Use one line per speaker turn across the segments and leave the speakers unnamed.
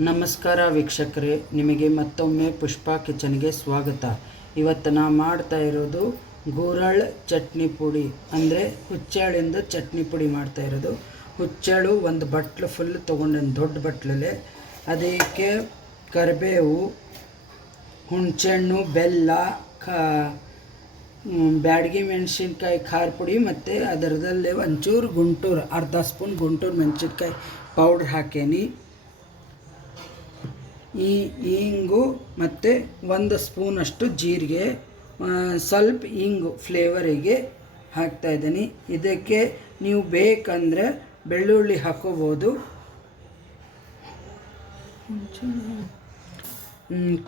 ನಮಸ್ಕಾರ ವೀಕ್ಷಕರೇ, ನಿಮಗೆ ಮತ್ತೊಮ್ಮೆ ಪುಷ್ಪಾ ಕಿಚನ್ಗೆ ಸ್ವಾಗತ. ಇವತ್ತು ನಾ ಮಾಡ್ತಾ ಇರೋದು ಗೂರಳ್ ಚಟ್ನಿ ಪುಡಿ, ಅಂದರೆ ಹುಚ್ಚಾಳಿಂದ ಚಟ್ನಿ ಪುಡಿ ಮಾಡ್ತಾ ಇರೋದು. ಹುಚ್ಚೆಳು ಒಂದು ಬಟ್ಲು ಫುಲ್ ತೊಗೊಂಡೇನು ದೊಡ್ಡ ಬಟ್ಲಲ್ಲಿ. ಅದಕ್ಕೆ ಕರಿಬೇವು, ಹುಣಸೆಹಣ್ಣು, ಬೆಲ್ಲ, ಕ ಬ್ಯಾಡಗಿ ಮೆಣಸಿನ್ಕಾಯಿ ಖಾರ ಪುಡಿ ಮತ್ತು ಅದರದಲ್ಲೇ ಒಂಚೂರು ಗುಂಟೂರು, ಅರ್ಧ ಸ್ಪೂನ್ ಗುಂಟೂರು ಮೆಣಸಿನ್ಕಾಯಿ ಪೌಡ್ರ್ ಹಾಕೇನಿ. ಈ ಇಂಗು ಮತ್ತು ಒಂದು ಸ್ಪೂನಷ್ಟು ಜೀರಿಗೆ ಸ್ವಲ್ಪ ಇಂಗು ಫ್ಲೇವರಿಗೆ ಹಾಕ್ತಾಯಿದ್ದೀನಿ ಇದಕ್ಕೆ ನೀವು ಬೇಕಂದರೆ ಬೆಳ್ಳುಳ್ಳಿ ಹಾಕೋಬೋದು.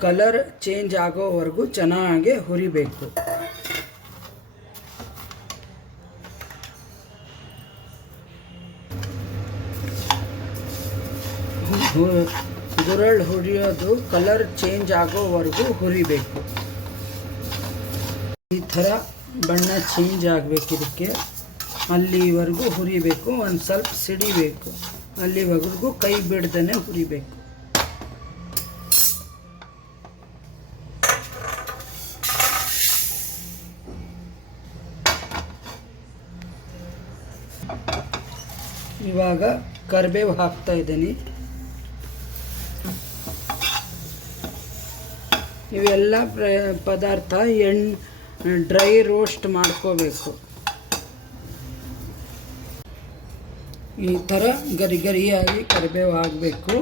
ಕಲರ್ ಚೇಂಜ್ ಆಗೋವರೆಗೂ ಚೆನ್ನಾಗಿ ಹುರಿಬೇಕು. ಗುರಳ್ ಹುರಿಯೋದು ಕಲರ್ ಚೇಂಜ್ ಆಗೋವರೆಗೂ ಹುರಿಬೇಕು. ಈ ಥರ ಬಣ್ಣ ಚೇಂಜ್ ಆಗಬೇಕು ಇದಕ್ಕೆ. ಅಲ್ಲಿವರೆಗೂ ಹುರಿಬೇಕು, ಒಂದು ಸ್ವಲ್ಪ ಸಿಡಿಬೇಕು. ಅಲ್ಲಿವರೆಗೂ ಕೈ ಬಿಡ್ದೇ ಹುರಿಬೇಕು. ಇವಾಗ ಕರಿಬೇವು ಹಾಕ್ತಾ ಇದ್ದೀನಿ. ಇವೆಲ್ಲ ಪದಾರ್ಥ ಎಣ್ಣೆ ಡ್ರೈ ರೋಸ್ಟ್ ಮಾಡ್ಕೋಬೇಕು. ಈ ಥರ ಗರಿ ಗರಿಯಾಗಿ ಕರಿಬೇವು ಆಗಬೇಕು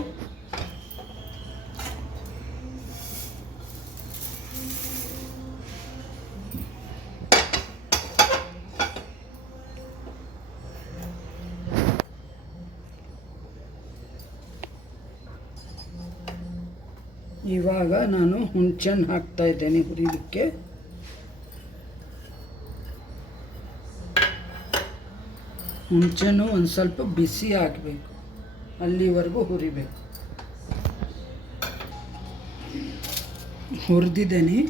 ಇವಾಗ ನಾನು ಹುಣ್ಚನ್ ಹಾಕ್ತಾ ಇದ್ದೇನೆ ಹುರಿಯೋದಕ್ಕೆ ಹುಣ್ಚನ್ನು ಒಂದು ಸ್ವಲ್ಪ ಬಿಸಿ ಆಗಬೇಕು. ಅಲ್ಲಿವರೆಗೂ ಹುರಿಬೇಕು. ಹುರಿದಿದ್ದೇನೆ.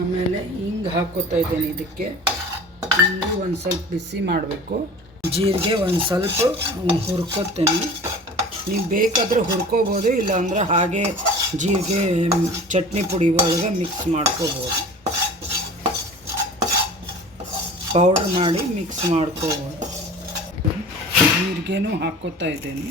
ಆಮೇಲೆ ಹಿಂಗೆ ಹಾಕೋತಾ ಇದ್ದೇನೆ ಇದಕ್ಕೆ. ಹಿಂಗೆ ಒಂದು ಸ್ವಲ್ಪ ಬಿಸಿ ಮಾಡಬೇಕು. ಜೀರಿಗೆ ಒಂದು ಸ್ವಲ್ಪ ಹುರ್ಕೋತೇನೆ. ನೀವು ಬೇಕಾದರೆ ಹುರ್ಕೋಬೋದು, ಇಲ್ಲಾಂದ್ರೆ ಹಾಗೆ ಜೀರಿಗೆ ಚಟ್ನಿ ಪುಡಿ ಒಳಗೆ ಮಿಕ್ಸ್ ಮಾಡ್ಕೋಬೋದು. ಪೌಡ್ರ್ ಮಾಡಿ ಮಿಕ್ಸ್ ಮಾಡ್ಕೋಬೋದು. ಜೀರಿಗೆನೂ ಹಾಕ್ಕೋತಾ ಇದ್ದೀನಿ.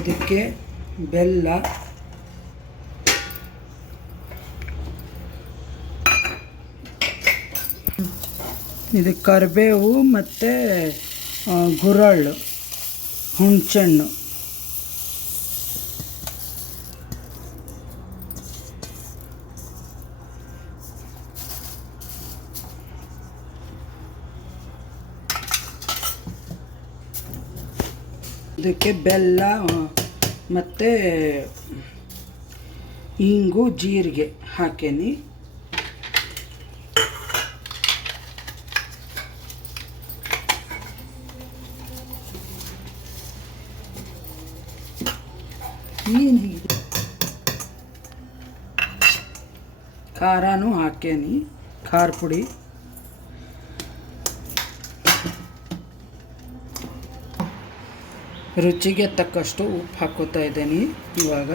ಇದಕ್ಕೆ ಬೆಲ್ಲ ಇದಕ್ಕೆ ಕರಿಬೇವು ಮತ್ತು ಗುರಳ್ಳು ಹುಣ್ಸೆಹಣ್ಣು. ಇದಕ್ಕೆ ಬೆಲ್ಲ ಮತ್ತು ಇಂಗು ಜೀರಿಗೆ ಹಾಕೇನಿ. ಏನಿದೆ ಖಾರನೂ ಹಾಕೇನಿ ಖಾರ ಪುಡಿ. ರುಚಿಗೆ ತಕ್ಕಷ್ಟು ಉಪ್ಪು ಹಾಕೋತಾ ಇದ್ದೀನಿ ಇವಾಗ.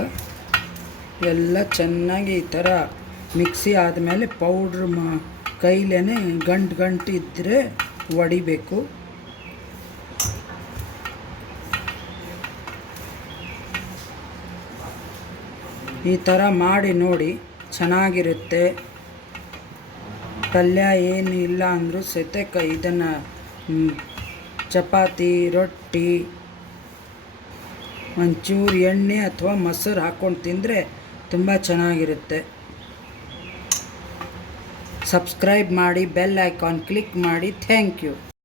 ಎಲ್ಲ ಚೆನ್ನಾಗಿ ಈ ಥರ ಮಿಕ್ಸಿ ಆದಮೇಲೆ ಪೌಡ್ರ್ ಮಾ ಕೈಲೇ ಗಂಟು ಗಂಟು ಇದ್ದರೆ ಒಡಿಬೇಕು ಈ ಥರ ಮಾಡಿ ನೋಡಿ, ಚೆನ್ನಾಗಿರುತ್ತೆ. ಪಲ್ಯ ಏನು ಇಲ್ಲ ಅಂದರೂ ಸಹಿತ ಇದನ್ನು ಚಪಾತಿ, ರೊಟ್ಟಿ ಒಂಚೂರು ಎಣ್ಣೆ ಅಥವಾ ಮೊಸರು ಹಾಕ್ಕೊಂಡು ತಿಂದರೆ ತುಂಬ ಚೆನ್ನಾಗಿರುತ್ತೆ. ಸಬ್ಸ್ಕ್ರೈಬ್ ಮಾಡಿ, ಬೆಲ್ ಐಕಾನ್ ಕ್ಲಿಕ್ ಮಾಡಿ. Thank you.